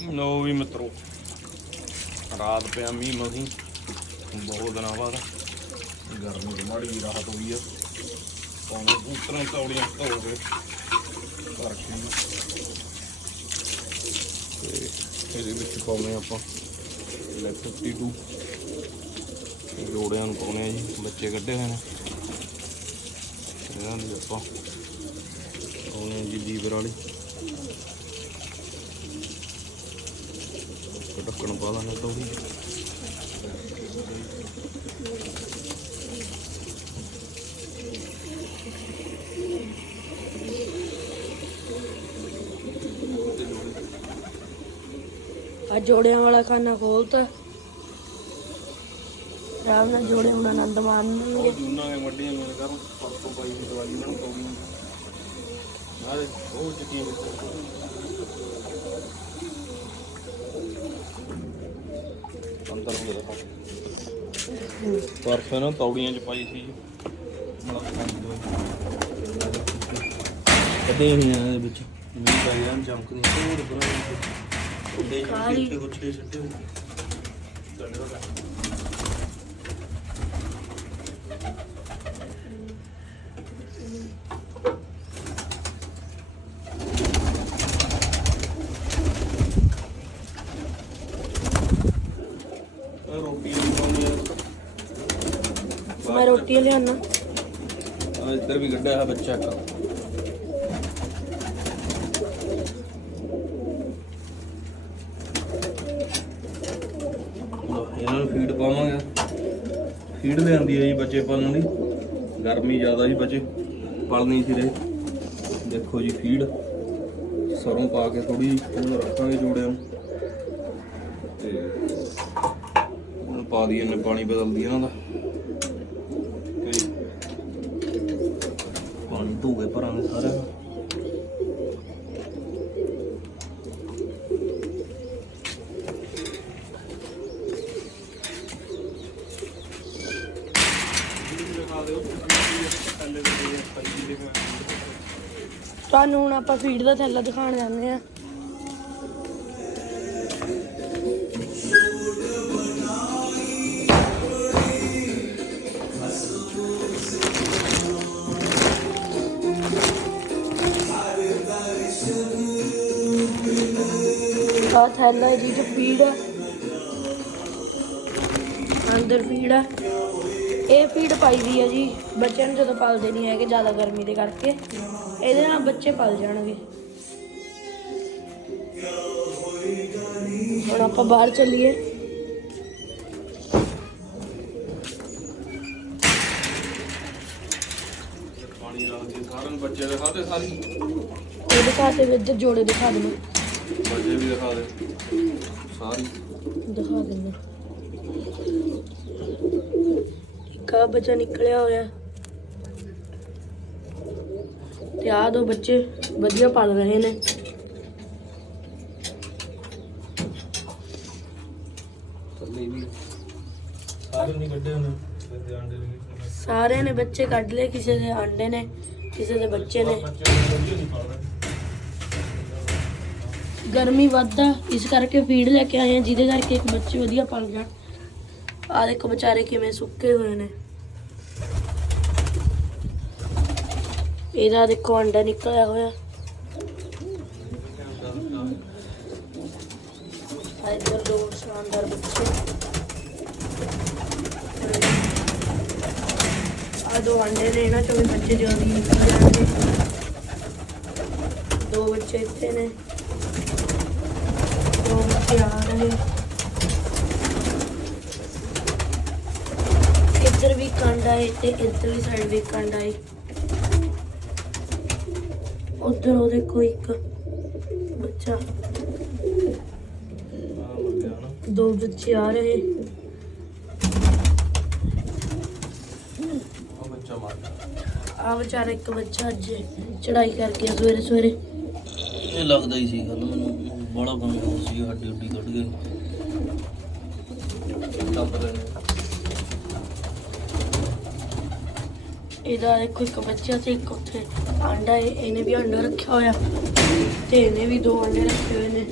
ਲੋ ਵੀ ਮਿੱਤਰੋ, ਰਾਤ ਪਿਆ ਮੀਂਹ ਮਸੀਂ ਬਹੁਤ ਦਿਨਾਂ ਬਾਅਦ। ਗਰਮੀ ਤੋਂ ਮਾੜੀ ਜਿਹੀ ਰਾਹਤ ਗਈ ਆ। ਪਾਉਣੇ ਕੂਤਰਾਂ ਤੌੜੀਆਂ ਧੋ ਕੇ ਕਰਕੇ ਤੇ ਇਹਦੇ ਵਿੱਚ ਪਾਉਣੇ ਆਪਾਂ ਲੈ 52 ਜੋੜਿਆਂ ਨੂੰ ਪਾਉਣੇ ਆ ਜੀ, ਬੱਚੇ ਕੱਢੇ ਹੋਏ ਨੇ। ਇਹਨਾਂ ਦੀ ਆਪਾਂ ਪਾਉਣੇ ਆ ਜੀ ਲੀਵਰ ਵਾਲੀ। ਇੱਕ ਢੱਕਣ ਪਾ ਦਾਂਗੇ ਤੋੜੀ ਆ ਜੋੜਿਆਂ ਵਾਲਾ ਖਾਨਾ ਖੋਲਤਾ। ਰਾਮ ਨਾਲ ਜੋੜੇ ਹੁਣ ਆਨੰਦ ਮਾਣਨਗੇ ਜੂਨਾ ਦੇ ਵੱਡੀਆਂ ਮੇਰੇ ਘਰ ਪਰਸੋਂ ਪਾਈ ਦੀ ਦਵਾਈ ਇਹਨਾਂ ਨੂੰ ਪਾਉਣੀ ਆ। ਦੇ ਉਹ ਚੱਕੀਆਂ ਅੰਦਰ ਹੋ ਗਿਆ ਪਰਸੋਂ ਨਾ ਤੌੜੀਆਂ ਚ ਪਾਈ ਸੀ ਕਦੇ ਨਹੀਂ ਇਹਦੇ ਵਿੱਚ ਮੀਂਹ ਪੈ ਚਮਕਦੀਆਂ ਹੋਰ ਬੁਰਾ ਉਹਦੇ ਕਾਲੀ। ਗੁੱਛੇ ਛੱਡੇ ਹੋਏ। ਆਹ ਰੋਟੀ ਵੀ ਪਾਉਣੀ ਆ ਮੈਂ ਰੋਟੀ ਲਿਆਣਾ ਆ ਇੱਧਰ ਵੀ ਕੱਢਿਆ ਹੈ ਬੱਚਾ ਇੱਕ। ਲਓ, ਇਹਨਾਂ ਨੂੰ ਫੀਡ ਪਾਵਾਂਗੇ। ਫੀਡ ਲਿਆਂਦੀ ਹੈ ਜੀ ਬੱਚੇ ਪਾਲਣ ਦੀ ਗਰਮੀ ਜ਼ਿਆਦਾ ਜੀ ਬੱਚੇ ਪਲ ਨਹੀਂ ਸੀ ਰਹੇ। ਦੇਖੋ ਜੀ ਫੀਡ ਸਰੋਂ ਪਾ ਕੇ ਥੋੜੀ ਉਹਨੂੰ ਰੱਖਾਂਗੇ ਜੋੜਿਆਂ ਨੂੰ। ਤੇ ਹੁਣ ਪਾ ਦਈਏ ਨੇ ਪਾਣੀ ਬਦਲ ਦਈਏ ਇਹਨਾਂ ਦਾ ਤੇ ਪਾਣੀ ਭਰਾਂਗੇ ਸਾਰਿਆਂ ਤੁਹਾਨੂੰ ਹੁਣ ਆਪਾਂ ਫੀਡ ਦਾ ਥੈਲਾ ਦਿਖਾਣ ਜਾਂਦੇ ਆ ਆ ਥੈਲਾ ਜੀ ਜੋ ਫੀਡ ਆ ਅੰਦਰ ਫੀਡ ਆ ਇਹ ਫੀਡ ਪਾਈ ਦੀ ਆ ਜੀ ਬੱਚਿਆਂ ਨੂੰ ਜਦੋਂ ਪਾਲਦੇ ਨਹੀਂ ਹੈਗੇ ਜ਼ਿਆਦਾ ਗਰਮੀ ਦੇ ਕਰਕੇ ਇਹਦੇ ਨਾਲ ਬੱਚੇ ਪਲ ਜਾਣਗੇ। ਹੁਣ ਆਪਾਂ ਬਾਹਰ ਚੱਲੀਏ। ਪਾਣੀ ਲਾ ਕੇ ਸਾਰਿਆਂ ਨੂੰ ਬੱਚੇ ਦੇ ਸਾਰੀ। ਇਹ ਦਿਖਾ ਤੇ ਵਿੱਚ ਜੋੜੇ ਦਿਖਾ ਦੇਣਾ ਬੱਚੇ ਵੀ ਦਿਖਾ ਦੇ। ਸਾਰੀ। ਦਿਖਾ ਦੇਣਾ ਇੱਕ ਆਹ ਬੱਚਾ ਨਿਕਲਿਆ ਹੋਇਆ। ਤੇ ਆਹ ਦੋ ਬੱਚੇ ਵਧੀਆ ਪਲ ਰਹੇ ਨੇ। ਸਾਰੇ ਨੇ ਬੱਚੇ ਕੱਢ ਲਏ ਕਿਸੇ ਦੇ ਆਂਡੇ ਨੇ ਕਿਸੇ ਦੇ ਬੱਚੇ ਨੇ ਬੱਚੇ ਨੂੰ ਵਧੀਆ ਨਹੀਂ ਪਾਲਦਾ ਗਰਮੀ ਵੱਧਦਾ ਇਸ ਕਰਕੇ ਫੀਡ ਲੈ ਕੇ ਆਏ ਆ, ਜਿਹਦੇ ਕਰਕੇ ਇੱਕ ਬੱਚੇ ਵਧੀਆ ਪਲ ਜਾਣ। ਆਹ ਦੇਖੋ ਵਿਚਾਰੇ ਕਿਵੇਂ ਸੁੱਕੇ ਹੋਏ ਨੇ। ਇਹਦਾ ਦੇਖੋ ਅੰਡਾ ਨਿਕਲਿਆ ਹੋਇਆ। ਇੱਧਰ ਦੋ ਸ਼ਾਨਦਾਰ ਬੱਚੇ। ਆ ਦੋ ਅੰਡੇ ਨੇ, ਇਹਨਾਂ ਚੋਂ ਵੀ ਬੱਚੇ ਜਲਦੀ ਨਿਕਲ ਜਾਣਗੇ। ਦੋ ਬੱਚੇ ਇੱਥੇ ਨੇ। ਦੋ ਬੱਚੇ ਆ ਰਹੇ ਇੱਧਰ ਵੀ ਕਾਂਡਾ ਹੈ ਤੇ ਇੱਧਰਲੀ ਸਾਈਡ ਵੀ ਕਾਂਡਾ ਹੈ ਉੱਧਰ ਉਹ ਦੇਖੋ ਇੱਕ ਬੱਚਾ। ਆ ਦੋ ਬੱਚੇ ਰਹੇ ਵਿਚਾਰਾ ਇੱਕ ਬੱਚਾ ਅੱਜ ਚੜਾਈ ਕਰਕੇ ਸਵੇਰੇ ਸਵੇਰੇ ਇਹ ਲੱਗਦਾ ਹੀ ਸੀ ਗੱਲ, ਮੈਨੂੰ ਬੜਾ ਬੰਦਾ ਸੀ ਹੱਡੀ ਹੱਡੀ ਕੱਢ ਗਏ ਟੱਪ ਰਹੇ ਇਹਦਾ ਦੇਖੋ, ਇੱਕ ਬੱਚਾ ਤੇ ਇੱਕ ਉੱਥੇ ਆਂਡਾ ਹੈ ਇਹਨੇ ਵੀ ਆਂਡਾ ਰੱਖਿਆ ਹੋਇਆ ਤੇ ਇਹਨੇ ਵੀ ਦੋ ਆਂਡੇ ਰੱਖੇ ਹੋਏ ਨੇ।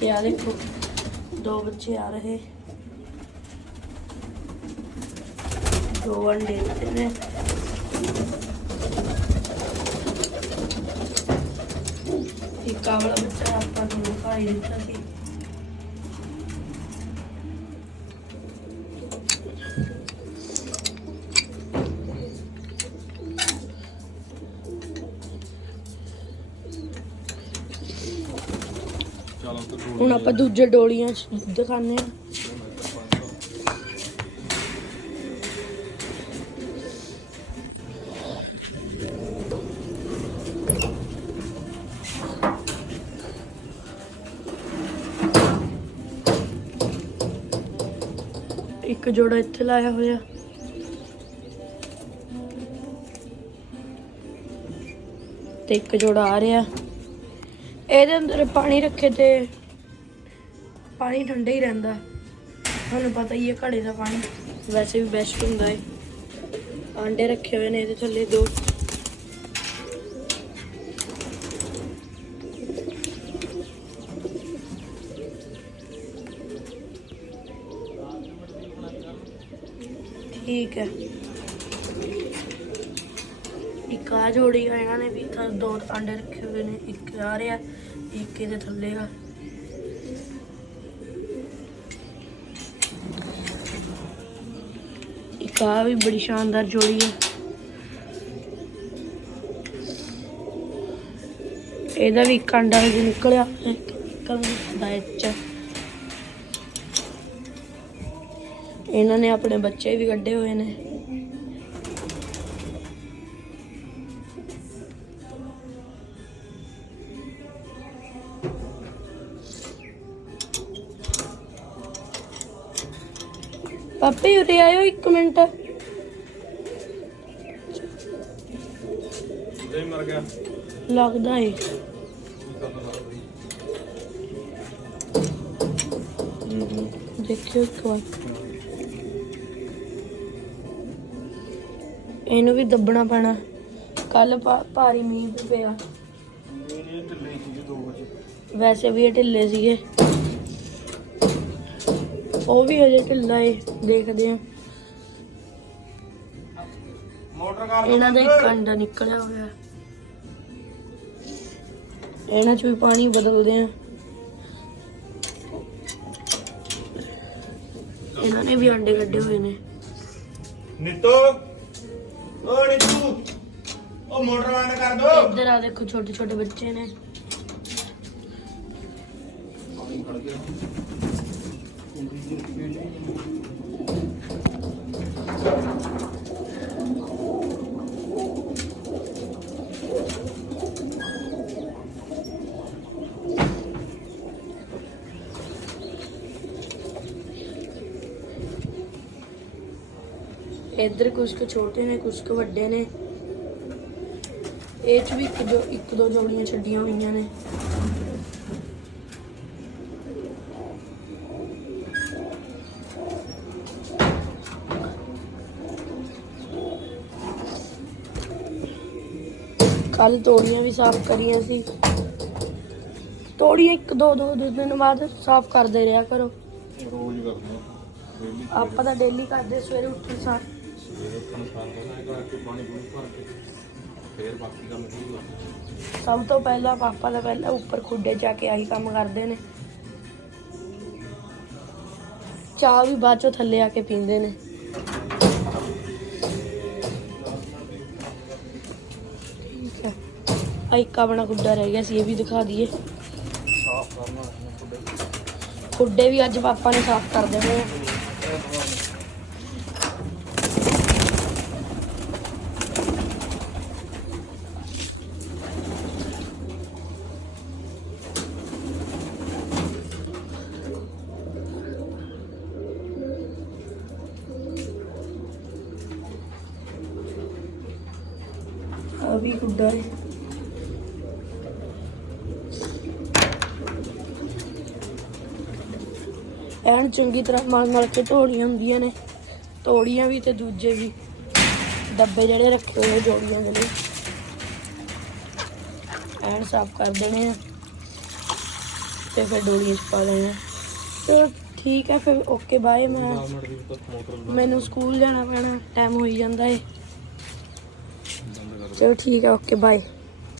ਤੇ ਆ ਦੇਖੋ, ਦੋ ਬੱਚੇ ਆ ਰਹੇ। ਦੋ ਅੰਡੇ ਨੇ। ਇੱਕ ਆਹ ਵਾਲਾ ਬੱਚਾ ਆਪਾਂ ਨੂੰ ਖਾਈ ਦਿੱਤਾ ਸੀ। ਹੁਣ ਆਪਾਂ ਦੂਜੇ ਡੋਲੀਆਂ ਚ ਦਿਖਾਣੇ ਆ ਇੱਕ ਜੋੜਾ ਇੱਥੇ ਲਾਇਆ ਹੋਇਆ। ਤੇ ਇੱਕ ਜੋੜਾ ਆ ਰਿਹਾ। ਇਹਦੇ ਅੰਦਰ ਪਾਣੀ ਰੱਖੇ ਤੇ ਪਾਣੀ ਠੰਡਾ ਹੀ ਰਹਿੰਦਾ। ਤੁਹਾਨੂੰ ਪਤਾ ਹੀ ਹੈ ਘੜੇ ਦਾ ਪਾਣੀ। ਵੈਸੇ ਵੀ ਬੈਸਟ ਹੁੰਦਾ ਹੈ ਆਂਡੇ ਰੱਖੇ ਹੋਏ ਨੇ ਇਹਦੇ ਥੱਲੇ ਦੋ। ਠੀਕ ਹੈ। ਇੱਕ ਆ ਜੋੜੀ ਆ, ਇਹਨਾਂ ਨੇ ਵੀ ਇੱਥੇ ਦੋ ਆਂਡੇ ਰੱਖੇ ਹੋਏ ਨੇ, ਇੱਕ ਆ ਰਿਹਾ, ਇੱਕ ਇਹਦੇ ਥੱਲੇ ਆ। ਇੱਕ ਆ ਵੀ ਬੜੀ ਸ਼ਾਨਦਾਰ ਜੋੜੀ ਹੈ ਇਹਦਾ ਵੀ ਇੱਕ ਅੰਡਾ ਹਜੇ ਨਿਕਲਿਆ ਕੰਗ ਦਾ ਇੱਚ ਇਹਨਾਂ ਨੇ ਆਪਣੇ ਬੱਚੇ ਵੀ ਕੱਢੇ ਹੋਏ ਨੇ। ਪਾਪੇ ਉਰੇ ਆਇਓ ਇੱਕ ਮਿੰਟ। ਤੇ ਮਰ ਗਿਆ। ਲੱਗਦਾ ਏ। ਦੇਖਿਓ ਇੱਕ ਵਾਰ। ਇਹਨੂੰ ਵੀ ਦੱਬਣਾ ਪੈਣਾ। ਕੱਲ ਭਾਰੀ ਮੀਂਹ ਪਿਆ। ਵੈਸੇ ਵੀ ਇਹ ਢਿੱਲੇ ਸੀਗੇ। ਉਹ ਵੀ ਹਜੇ ਢਿੱਲਾ ਏ, ਦੇਖਦੇ ਆ। ਮੋਟਰ ਕਰ ਇਹਨਾਂ ਦਾ ਇੱਕ ਅੰਡਾ ਨਿਕਲਿਆ ਹੋਇਆ। ਇਹਨਾਂ ਚ ਵੀ ਪਾਣੀ ਬਦਲਦੇ ਆ। ਇਹਨਾਂ ਨੇ ਵੀ ਅੰਡੇ ਕੱਢੇ ਹੋਏ ਨੇ। ਨਿੱਤੋ। ਓ ਨਿੱਤੂ ਉਹ ਮੋਟਰ ਬੰਦ ਕਰ ਦੋ। ਇੱਧਰ ਆ ਦੇਖੋ ਛੋਟੇ ਛੋਟੇ ਬੱਚੇ ਨੇ। ਇੱਧਰ ਕੁਝ ਕੁ ਛੋਟੇ ਨੇ ਕੁਝ ਕੁ ਵੱਡੇ ਨੇ। ਇਹ ਚ ਵੀ ਇੱਕ ਜੋ ਇੱਕ ਦੋ ਜੋੜੀਆਂ ਛੱਡੀਆਂ ਹੋਈਆਂ ਨੇ। ਕੱਲ ਤੋੜੀਆਂ ਵੀ ਸਾਫ਼ ਕਰੀਆਂ ਸੀ। ਤੋੜੀਆਂ ਇੱਕ ਦੋ ਦੋ ਦੋ ਦਿਨ ਬਾਅਦ ਸਾਫ਼ ਕਰਦੇ ਰਿਹਾ ਕਰੋ। ਰੋਜ਼ ਕਰਦਾ ਡੇਲੀ ਆਪਾਂ ਤਾਂ ਡੇਲੀ ਕਰਦੇ ਸਵੇਰੇ ਉੱਠਣ ਸਾਰ ਸਵੇਰੇ ਉੱਠਣ ਕਰਕੇ ਪਾਣੀ ਪੂਣੀ ਭਰ ਕੇ ਫੇਰ ਬਾਕੀ ਕੰਮ ਸ਼ੁਰੂ ਕਰ ਸਭ ਤੋਂ ਪਹਿਲਾਂ ਪਾਪਾ ਦਾ ਪਹਿਲਾਂ ਉੱਪਰ ਖੁੱਡੇ ਜਾ ਕੇ ਆਹੀ ਕੰਮ ਕਰਦੇ ਨੇ। ਚਾਹ ਵੀ ਬਾਅਦ ਚੋਂ ਥੱਲੇ ਆ ਕੇ ਪੀਂਦੇ ਨੇ। ਠੀਕ ਹੈ ਆ ਇੱਕ ਆਪਣਾ ਖੁੱਡਾ ਰਹਿ ਗਿਆ ਸੀ, ਇਹ ਵੀ ਦਿਖਾ ਦਈਏ। ਸਾਫ਼ ਕਰਨਾ ਖੁੱਡੇ ਵੀ ਅੱਜ ਪਾਪਾ ਨੇ ਸਾਫ਼ ਕਰ ਦੇਣੇ ਆ ਆ ਵੀ ਖੁੱਡਾ ਹੈ ਐਨ ਚੰਗੀ ਤਰ੍ਹਾਂ ਮਲ ਮਲ ਕੇ ਢੋਲੀਆਂ ਹੁੰਦੀਆਂ ਨੇ। ਤੋੜੀਆਂ ਵੀ ਤੇ ਦੂਜੇ ਵੀ। ਡੱਬੇ ਜਿਹੜੇ ਰੱਖੇ ਹੋਏ ਜੋੜੀਆਂ ਦੇ ਲਈ ਐਨ ਸਾਫ਼ ਕਰ ਦੇਣੇ ਆ। ਤੇ ਫਿਰ ਡੋਲੀਆਂ ਚ ਪਾ ਲੈਣਾ ਚਲੋ ਠੀਕ ਹੈ ਫਿਰ ਓਕੇ ਬਾਏ ਮੈਂ। ਮੈਨੂੰ ਸਕੂਲ ਜਾਣਾ ਪੈਣਾ ਟਾਈਮ ਹੋਈ ਜਾਂਦਾ ਏ। ਚਲੋ ਠੀਕ ਹੈ ਓਕੇ ਬਾਏ